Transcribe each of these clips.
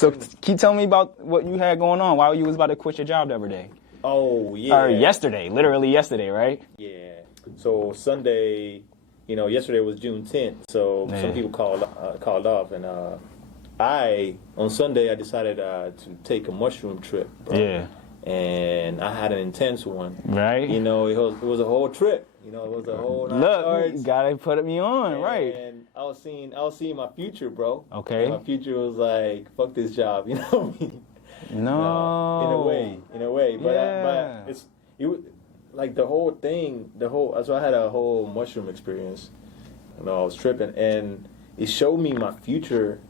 So keep telling me about what you had going on while you was about to quit your job the other day. Oh, yeah. Or yesterday, literally yesterday, right? Yeah. So Sunday, yesterday was June 10th, so some people called off, and on Sunday I decided to take a mushroom trip, bro. Yeah. And I had an intense one. Right. It was a whole trip. It was a whole night. Look, you gotta put me on, and right? And I was seeing my future, bro. Okay. And my future was like, fuck this job, you know what I mean? No. In a way. But it was like the whole thing, so I had a whole mushroom experience. I was tripping, and it showed me my future,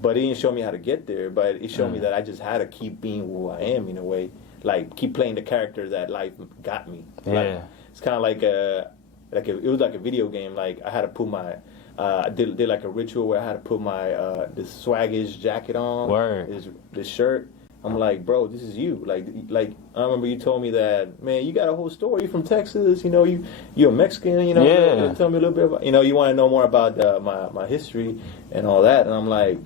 but it didn't show me how to get there. But it showed me that I just had to keep being who I am in a way, like keep playing the character that life got me. Yeah. Like, it's kind of like it was like a video game. Like I had to put my I did like a ritual where I had to put my this swaggish jacket on. Word. This shirt. I'm like, bro, this is you. Like I remember you told me that, man, you got a whole story. You from Texas, you're a Mexican, Yeah. Tell me a little bit about, you want to know more about my history and all that. And I'm like,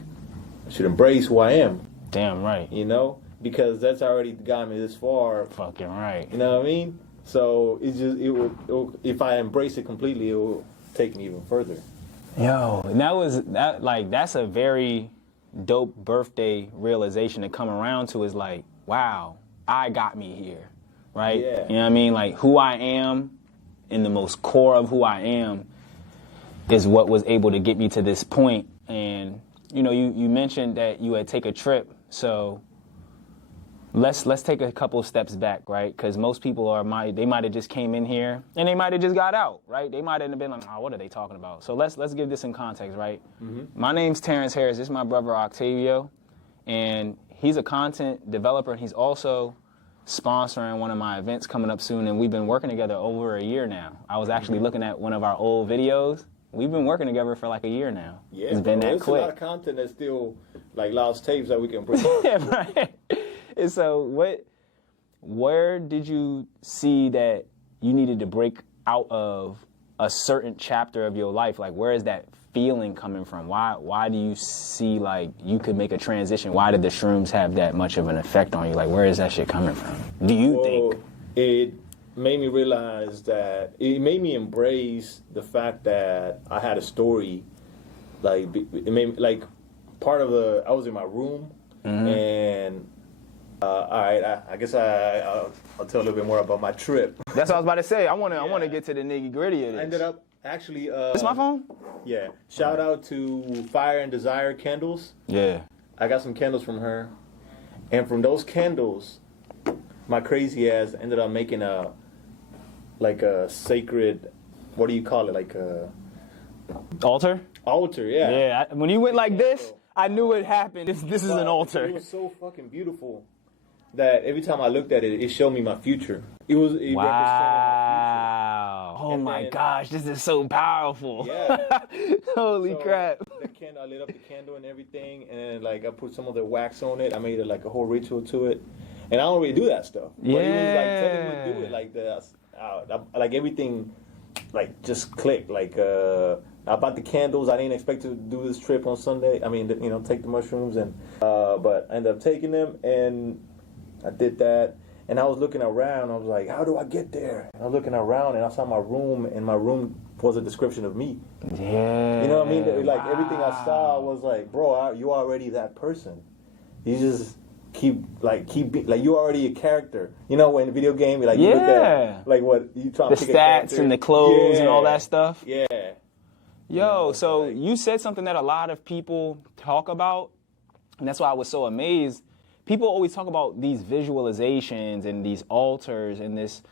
I should embrace who I am. Damn right. Because that's already got me this far. Fucking right. You know what I mean? So if I embrace it completely, it will take me even further. Yo, and that's a very dope birthday realization to come around to, is like, wow, I got me here, right? Yeah. You know what I mean? Like, who I am, in the most core of who I am, is what was able to get me to this point. And you mentioned that you had take a trip, so let's take a couple of steps back, right? Because most people they might have just came in here and they might have just got out, right? They might have been like, oh, what are they talking about? So let's give this in context, right? Mm-hmm. My name's Terrence Harris. This is my brother Octavio, and he's a content developer, and he's also sponsoring one of my events coming up soon, and we've been working together over a year now. I was actually looking at one of our old videos. We've been working together for like a year now. Yeah, it's been that quick. There's a lot of content that's still like lost tapes that we can bring. Yeah, right. And so where did you see that you needed to break out of a certain chapter of your life? Like, where is that feeling coming from? Why do you see like you could make a transition? Why did the shrooms have that much of an effect on you? Like, where is that shit coming from? Do you think? It made me realize that it made me embrace the fact that I had a story. Like, it made me, like, I was in my room, and all right, I guess I'll tell a little bit more about my trip. That's what I was about to say. I want to get to the nitty gritty of this. I ended up actually. It's my phone. Yeah. Shout out to Fire and Desire Candles. Yeah. I got some candles from her, and from those candles, my crazy ass ended up making a sacred. What do you call it? Like a altar. Altar. Yeah. Yeah. When you went like this, I knew it happened. This is an altar. It was so fucking beautiful that every time I looked at it, it showed me my future. It represented my future. Oh my gosh, this is so powerful. Yeah. Holy crap. The candle, I lit up the candle and everything, and then like I put some of the wax on it. I made it like a whole ritual to it. And I don't really do that stuff. Yeah. But it was like telling me to do it like that. Like everything like just clicked. Like I bought the candles. I didn't expect to do this trip on Sunday. I mean, take the mushrooms, and but I ended up taking them, and I did that. And I was looking around. I was like, how do I get there? And I was looking around, and I saw my room, and my room was a description of me. Yeah. You know what I mean? Like everything I saw was like, bro, you already that person. You just keep you're already a character. You know, when in a video game, you look at like what you trying to pick a character. The stats and the clothes and all that stuff. Yeah. Yo, so you said something that a lot of people talk about, and that's why I was so amazed. People always talk about these visualizations and these altars and this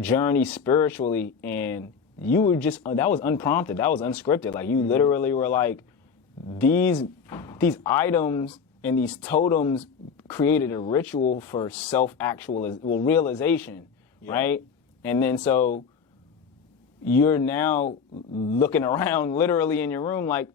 journey spiritually, and you were just, that was unprompted, that was unscripted. Like, you literally were like, these items and these totems created a ritual for realization, right? And then so you're now looking around literally in your room like,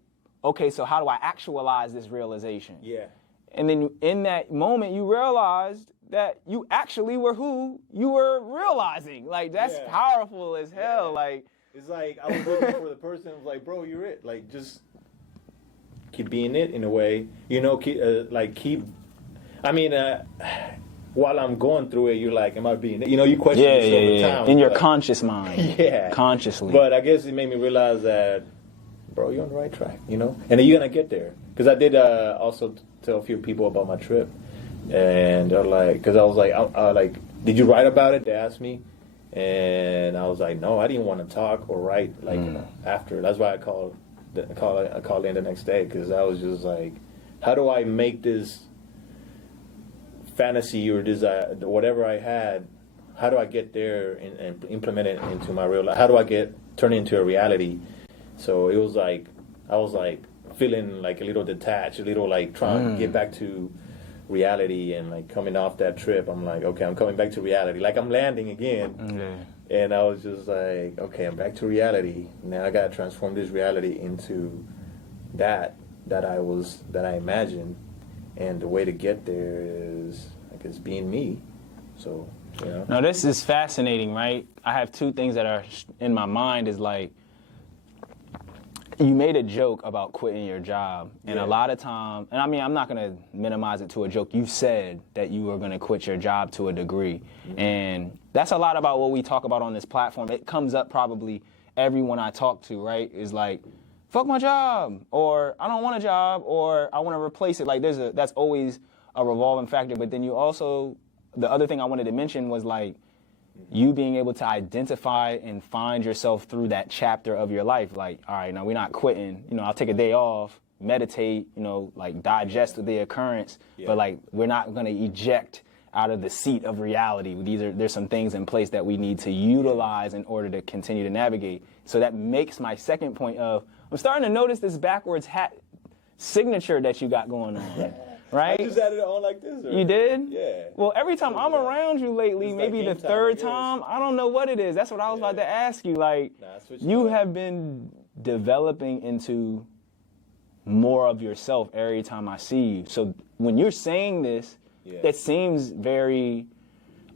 okay, so how do I actualize this realization? Yeah. And then in that moment, you realized that you actually were who you were realizing. Like, that's powerful as hell. Yeah. Like, it's like I was looking for the person who was like, bro, you're it. Like, just keep being it in a way, you know, keep. I mean, while I'm going through it, you're like, am I being it? You know, you question yourself all the time. In your conscious mind. Yeah. Consciously. But I guess it made me realize that, bro, you're on the right track, you know? And then you're going to get there. Because I did also tell a few people about my trip. And they're like, because I was like, did you write about it? They asked me. And I was like, no, I didn't want to talk or write after. That's why I called in the next day, because I was just like, how do I make this fantasy or desire, whatever I had, how do I get there and implement it into my real life? How do I turn it into a reality? So it was like, I was like feeling like a little detached, a little like trying to get back to reality, and like coming off that trip, I'm like, okay, I'm coming back to reality. Like I'm landing again. And I was just like, okay, I'm back to reality. Now I gotta transform this reality into that I imagined. And the way to get there is, I guess, being me. So, you know. Now, this is fascinating, right? I have two things that are in my mind is like, you made a joke about quitting your job. And a lot of time, and I mean, I'm not going to minimize it to a joke. You said that you were going to quit your job to a degree. And that's a lot about what we talk about on this platform. It comes up probably everyone I talk to, right? Is like, fuck my job, or I don't want a job, or I want to replace it. Like that's always a revolving factor. But then you also, the other thing I wanted to mention was like you being able to identify and find yourself through that chapter of your life. Like, all right, now we're not quitting. You know, I'll take a day off, meditate, you know, like digest the occurrence, but like we're not going to eject out of the seat of reality. There's some things in place that we need to utilize in order to continue to navigate. So that makes my second point of, I'm starting to notice this backwards hat signature that you got going on, right? I just had it on like this. Or? You did? Yeah. Well, every time I'm around you lately, it's maybe like the third time, I don't know what it is. That's what I was about to ask you. Like, you have been developing into more of yourself every time I see you. So when you're saying this, that seems very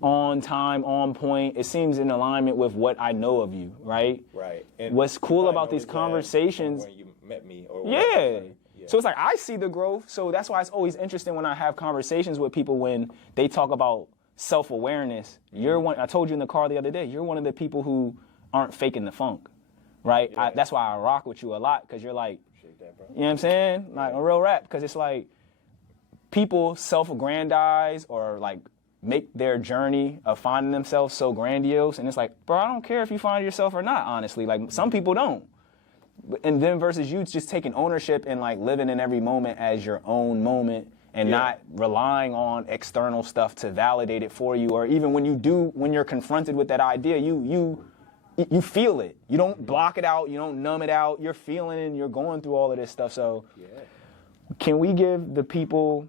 on time, on point. It seems in alignment with what I know of you, right? Right. And what's cool about these conversations? When you met me, or So it's like I see the growth. So that's why it's always interesting when I have conversations with people when they talk about self-awareness. You're one. I told you in the car the other day. You're one of the people who aren't faking the funk, right? That's why I rock with you a lot, because you're like, you know what I'm saying? Like a real rap, because it's like people self-aggrandize or like make their journey of finding themselves so grandiose, and it's like, bro, I don't care if you find yourself or not, honestly. Like, some people don't. And then versus you just taking ownership and like living in every moment as your own moment, and not relying on external stuff to validate it for you. Or even when you're confronted with that idea, you feel it. You don't block it out, you don't numb it out, you're feeling it, and you're going through all of this stuff. So can we give the people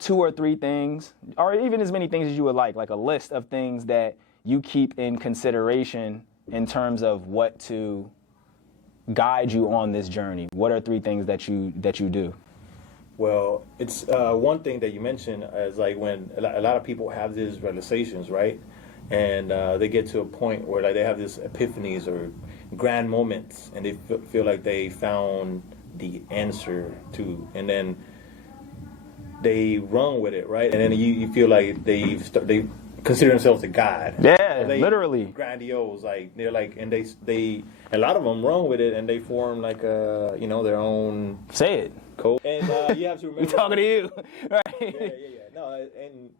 2 or 3 things, or even as many things as you would like a list of things that you keep in consideration in terms of what to guide you on this journey? What are 3 things that you do? Well, it's one thing that you mentioned is like when a lot of people have these realizations, right? And they get to a point where like they have these epiphanies or grand moments, and they feel like they found the answer to, and then they run with it, right? And then you feel like they consider themselves a god. Yeah, literally grandiose. Like they're like, and they a lot of them run with it, and they form like their own. Say it. Code. And you have to remember. We talking to you, right? Yeah. No, and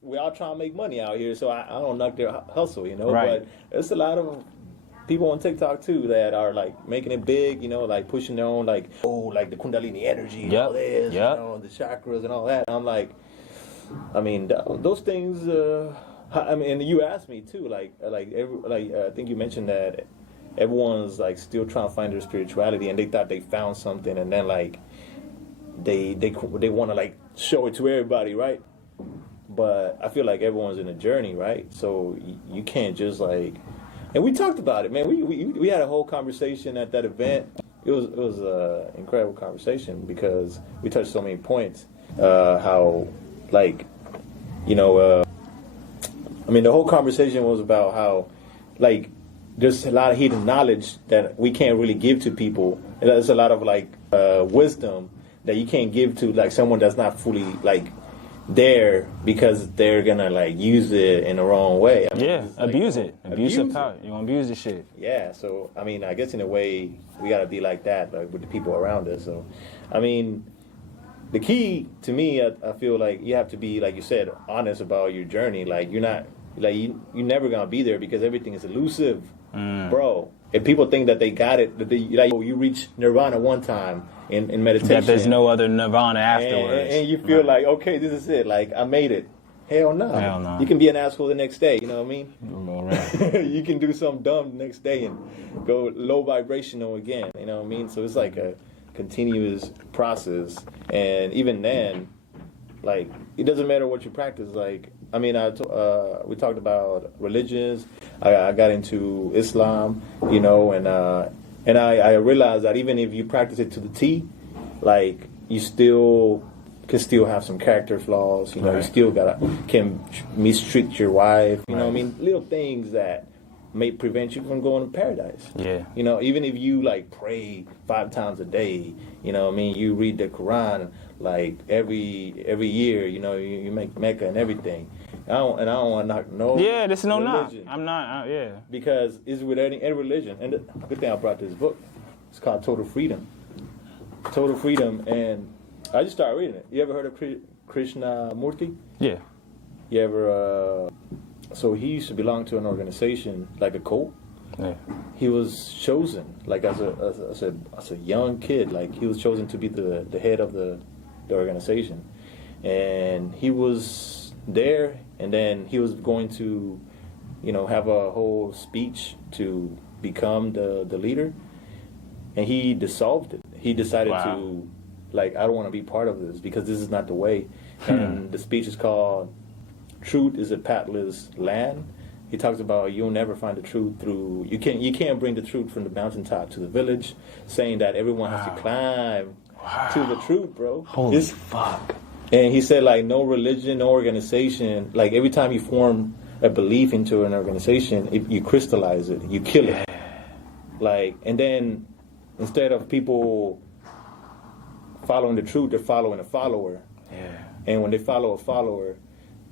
we all trying to make money out here, so I don't knock their hustle, Right. But there's a lot of people on TikTok too that are like making it big, like pushing their own like the Kundalini energy, and all this, the chakras and all that. And I'm like, I mean, those things. I mean, and you asked me too, I think you mentioned that everyone's like still trying to find their spirituality, and they thought they found something, and then like they want to like show it to everybody, right? But I feel like everyone's in a journey, right? So you can't just like. And we talked about it, man. We had a whole conversation at that event. It was an incredible conversation because we touched so many points. How, like, I mean, the whole conversation was about how, like, there's a lot of hidden knowledge that we can't really give to people. There's a lot of like wisdom that you can't give to like someone that's not fully like there because they're gonna like use it in the wrong way. I mean, Yeah, like, abuse it. Abuse of power. You're gonna abuse the shit. Yeah, so I mean, I guess in a way we gotta be like that, like with the people around us. So, I mean, the key to me, I feel like you have to be, like you said, honest about your journey. Like you're not, like you're never gonna be there because everything is elusive, bro. If people think that they got it, that like you reach nirvana one time in meditation, That there's no other nirvana afterwards, and you feel like, okay, this is it. Like I made it. Hell no. Hell no. You can be an asshole the next day. You know what I mean? All right. You can do something dumb the next day and go low vibrational again. You know what I mean? So it's like a continuous process. And even then, like, it doesn't matter what you practice. Like, I mean, we talked about religions. I got into Islam, you know, and I realized that even if you practice it to the T, like, you can still have some character flaws, you know, Right. you still can mistreat your wife, you know what I mean? Little things that may prevent you from going to paradise. Yeah. You know, even if you like pray 5 times a day, you know what I mean, you read the Quran like every year, you know, you make Mecca and everything. I don't want to knock no. Yeah, this is no knock. religion. I'm not. Yeah. Because it's with any religion. And the good thing I brought this book. It's called Total Freedom. Total Freedom, and I just started reading it. You ever heard of Krishnamurti? Yeah. You ever? So he used to belong to an organization, like a cult. Yeah. He was chosen, like as a young kid, like he was chosen to be the head of the organization, and he was there, and then he was going to, you know, have a whole speech to become the leader, and he dissolved it. He decided to, like, I don't want to be part of this because this is not the way. And the speech is called "Truth is a Pathless Land." He talks about you'll never find the truth through you can't bring the truth from the mountaintop to the village, saying that everyone has to climb to the truth, bro. Holy fuck. And he said, like, no religion, no organization, like every time you form a belief into an organization, you crystallize it, you kill it. Like, and then instead of people following the truth, they're following a follower. Yeah. And when they follow a follower,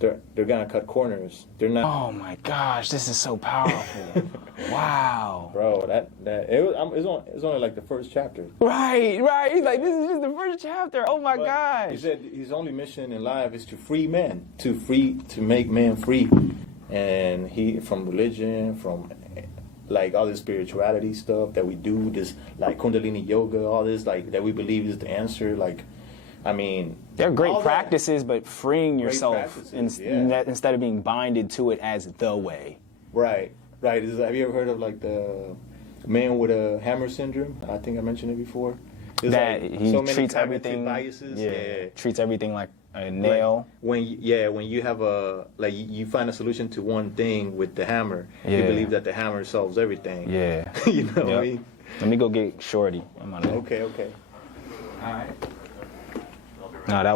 they're gonna cut corners. They're not. Oh my gosh, this is so powerful. Wow. Bro, it's only like the first chapter. Right. He's like, this is just the first chapter. Oh my gosh. He said his only mission in life is to free men, to make men free, and he from religion, from like all this spirituality stuff that we do, this like Kundalini yoga, all this like that we believe is the answer. Like, I mean, they're great practices, but freeing yourself practices, instead of being binded to it as the way. Right. Have you ever heard of like the man with a hammer syndrome? I think I mentioned it before. There's That like he so many treats cognitive everything. biases. Yeah. Treats everything like a nail. Like when you have you find a solution to one thing with the hammer, you Yeah. believe that the hammer solves everything. Yeah. You know what I mean? Let me go get Shorty. I'm on it. Okay. All right. No, that